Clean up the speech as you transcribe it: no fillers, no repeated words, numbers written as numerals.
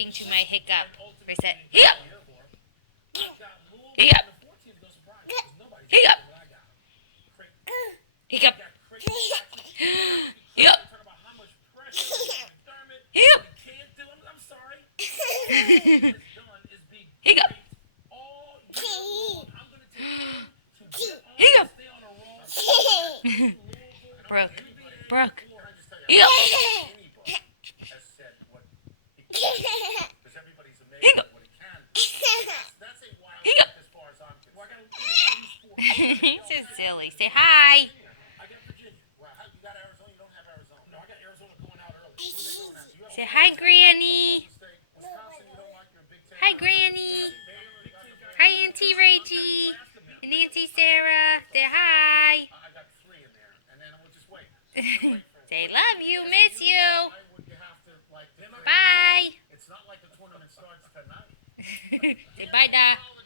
responding to my hiccup. I said, hiccup! Hiccup! Hiccup! Hiccup! Hiccup! Hiccup! Hiccup! Hiccup! Brooke. Brooke. Hiccup! Hiccup! Hiccup! He's so silly. Say hi. Say hi, Granny. Hi, Granny. Hi, Auntie Reggie. And Auntie Sarah. Say hi. Say love you, miss you. Bye. Say bye, Da.